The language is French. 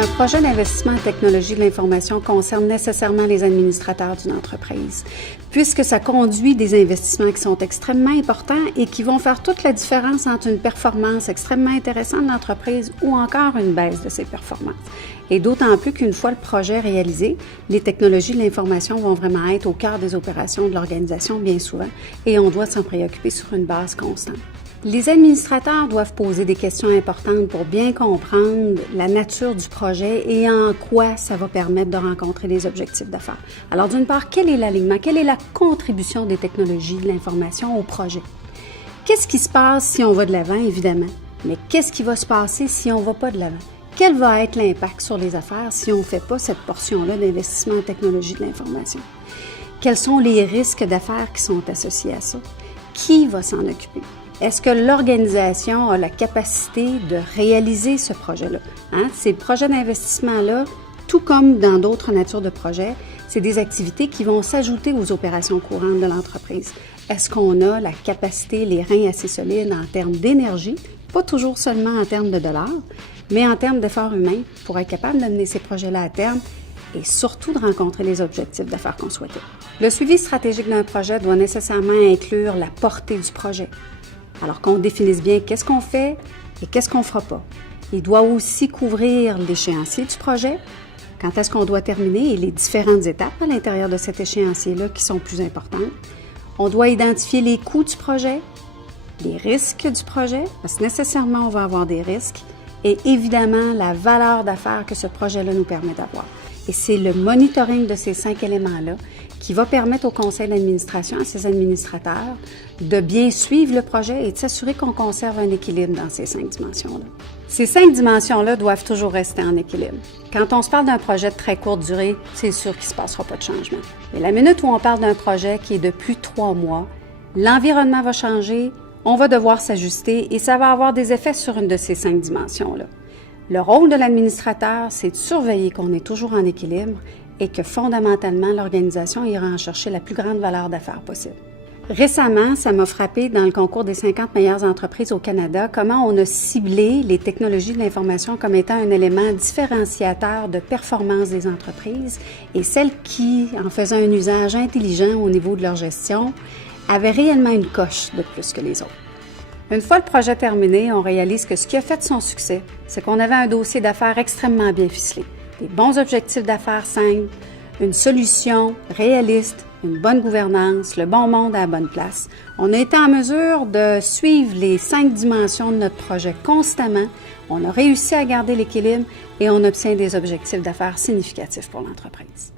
Un projet d'investissement en technologie de l'information concerne nécessairement les administrateurs d'une entreprise, puisque ça conduit des investissements qui sont extrêmement importants et qui vont faire toute la différence entre une performance extrêmement intéressante de l'entreprise ou encore une baisse de ses performances. Et d'autant plus qu'une fois le projet réalisé, les technologies de l'information vont vraiment être au cœur des opérations de l'organisation bien souvent et on doit s'en préoccuper sur une base constante. Les administrateurs doivent poser des questions importantes pour bien comprendre la nature du projet et en quoi ça va permettre de rencontrer les objectifs d'affaires. Alors, d'une part, quel est l'alignement? Quelle est la contribution des technologies de l'information au projet? Qu'est-ce qui se passe si on va de l'avant, évidemment? Mais qu'est-ce qui va se passer si on ne va pas de l'avant? Quel va être l'impact sur les affaires si on ne fait pas cette portion-là d'investissement en technologie de l'information? Quels sont les risques d'affaires qui sont associés à ça? Qui va s'en occuper? Est-ce que l'organisation a la capacité de réaliser ce projet-là? Ces projets d'investissement-là, tout comme dans d'autres natures de projets, c'est des activités qui vont s'ajouter aux opérations courantes de l'entreprise. Est-ce qu'on a la capacité, les reins assez solides en termes d'énergie, pas toujours seulement en termes de dollars, mais en termes d'efforts humains pour être capable d'amener ces projets-là à terme et surtout de rencontrer les objectifs d'affaires qu'on souhaitait? Le suivi stratégique d'un projet doit nécessairement inclure la portée du projet. Alors qu'on définisse bien qu'est-ce qu'on fait et qu'est-ce qu'on ne fera pas. Il doit aussi couvrir l'échéancier du projet, quand est-ce qu'on doit terminer et les différentes étapes à l'intérieur de cet échéancier-là qui sont plus importantes. On doit identifier les coûts du projet, les risques du projet, parce que nécessairement on va avoir des risques, et évidemment la valeur d'affaires que ce projet-là nous permet d'avoir. Et c'est le monitoring de ces 5 éléments-là qui va permettre au conseil d'administration, à ses administrateurs, de bien suivre le projet et de s'assurer qu'on conserve un équilibre dans ces 5 dimensions-là. Ces 5 dimensions-là doivent toujours rester en équilibre. Quand on se parle d'un projet de très courte durée, c'est sûr qu'il ne se passera pas de changement. Mais la minute où on parle d'un projet qui est de plus de 3 mois, l'environnement va changer, on va devoir s'ajuster et ça va avoir des effets sur une de ces 5 dimensions-là. Le rôle de l'administrateur, c'est de surveiller qu'on est toujours en équilibre et que fondamentalement, l'organisation ira en chercher la plus grande valeur d'affaires possible. Récemment, ça m'a frappé dans le concours des 50 meilleures entreprises au Canada, comment on a ciblé les technologies de l'information comme étant un élément différenciateur de performance des entreprises et celles qui, en faisant un usage intelligent au niveau de leur gestion, avaient réellement une coche de plus que les autres. Une fois le projet terminé, on réalise que ce qui a fait son succès, c'est qu'on avait un dossier d'affaires extrêmement bien ficelé, des bons objectifs d'affaires simples, une solution réaliste, une bonne gouvernance, le bon monde à la bonne place. On a été en mesure de suivre les 5 dimensions de notre projet constamment. On a réussi à garder l'équilibre et on obtient des objectifs d'affaires significatifs pour l'entreprise.